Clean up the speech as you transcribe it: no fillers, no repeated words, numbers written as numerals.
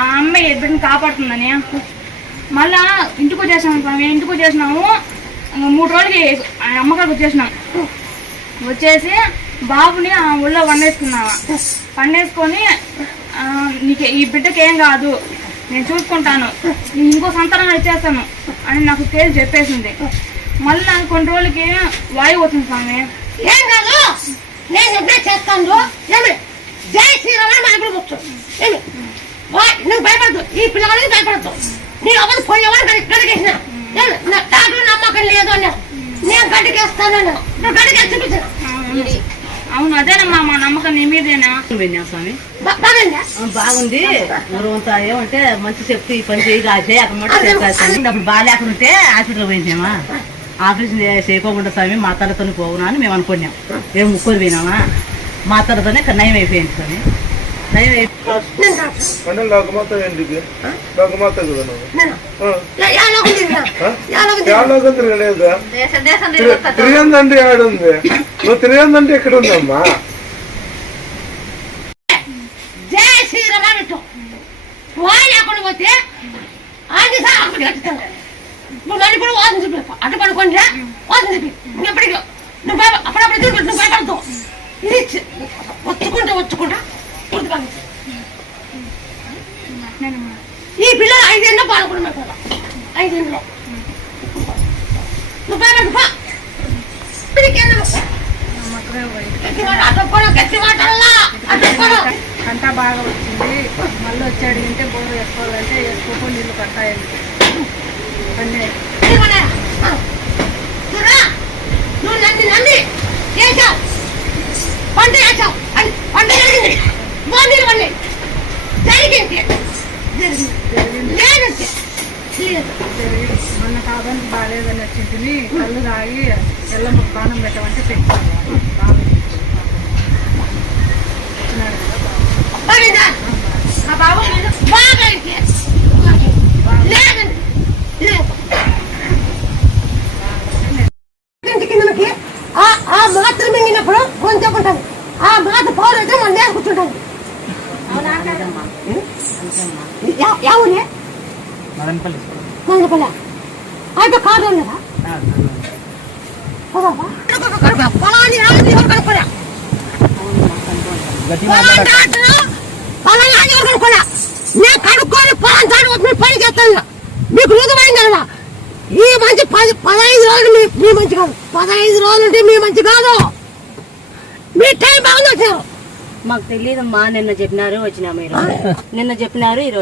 ఆ అమ్మాయి బిడ్డను కాపాడుతుందని మళ్ళా ఇంటికి వచ్చేసాము స్వామి. ఇంటికి వచ్చేసినాము 3 రోజులకి అమ్మగారికి వచ్చేసినాం. వచ్చేసి బాబుని ఆ ఊళ్ళో పండేసుకొని నీకు ఈ బిడ్డకి ఏం కాదు, నేను చూసుకుంటాను, నేను ఇంకో సంతానం ఇచ్చేస్తాను అని నాకు తేలి చెప్పేసింది. మళ్ళీ నాకు కొన్ని రోజులకి వాయువు వచ్చింది స్వామి. ఏం కాదు, నేను ఎప్పుడే చేస్తాను. జై శ్రీరామ్ మనకు నువ్వు భయపడదు, ఈ పిల్లవాడికి భయపడద్దు. నేను ఎవరు పోయేవాడు గడికేసిన డాక్టర్ నమ్మకం లేదు అన్నా, నేను గడ్డికేస్తాను. నువ్వు గడ్డికేసి చూపించాను. అవును, అదేనమ్మా మా నమ్మకం నీ మీదేనా స్వామి. బాగుంది. ఏమంటే మంచి చెప్తే ఈ పని చేయి అప్పుడు బాగాలేకుంటే హాస్పిటల్ పోయినామా. ఆపరేషన్ చేయకోకుండా స్వామి మాతలతో పోవునా అని మేము అనుకున్నాం. మేము ముక్కులు పోయినామా, మాతలతోనే నయం అయిపోయింది స్వామి. నయం తిరిగిందంటే ఆడుంది, నువ్వు తిరిగిందంటే ఇక్కడ ఉందమ్మా. జై శ్రీరామ్ వాడు పోతే అది అప్పుడు కట్టుతాను. నువ్వు నన్ను కూడా వాసన చూపి అటు పడుకోండి, వాసన చూపి ఎప్పటికీ నువ్వు అప్పుడప్పుడు చూపి నువ్వు భయపడతావు. ఇది వచ్చుకుంటా ఈ పిల్లలు 5 ఏళ్ళు పాల్గొన్నారు. 5 ఏళ్ళు నువ్వు భయపడు. అంతా బాగా వచ్చింది. మళ్ళీ వచ్చి అడిగింటే బోరు వేసుకోవాలంటే వేసుకోకుండా నీళ్ళు కట్టాయండి. నువ్వు నన్ను వేసావు, పంట వేసావు, పంట జరిగింది. నీళ్ళు పడలేదు, జరిగింది. మొన్న కాదని బాగాలేదని వచ్చింది. కళ్ళు తాగి ఎల్లమ్మ బాణం పెట్టమంటే పెట్టాను. బాబు బాగా ఆ మాత్రం మింగినప్పుడు కొంచెంటాను. ఆ మాత పౌరు అయితే మన నేను కూర్చుంటాను. ఎవరే మదనపల్లి అయితే కాదు ఉన్నదా పొలాన్ని కనుక్కోలే, నేను కనుక్కొని పొలం చాటు మీరు పని చేస్తాను. మీకు రుజువైంది కదా. ఈ మంచి 15 రోజులు మీ మంచి కాదు, 15 రోజులు ఉంటే మీ మంచి కాదు. మీ టైం బాగుంది వచ్చారు. మాకు తెలియదమ్మా. నిన్న చెప్పినారు వచ్చినాము, నిన్న చెప్పినారు ఈరోజు.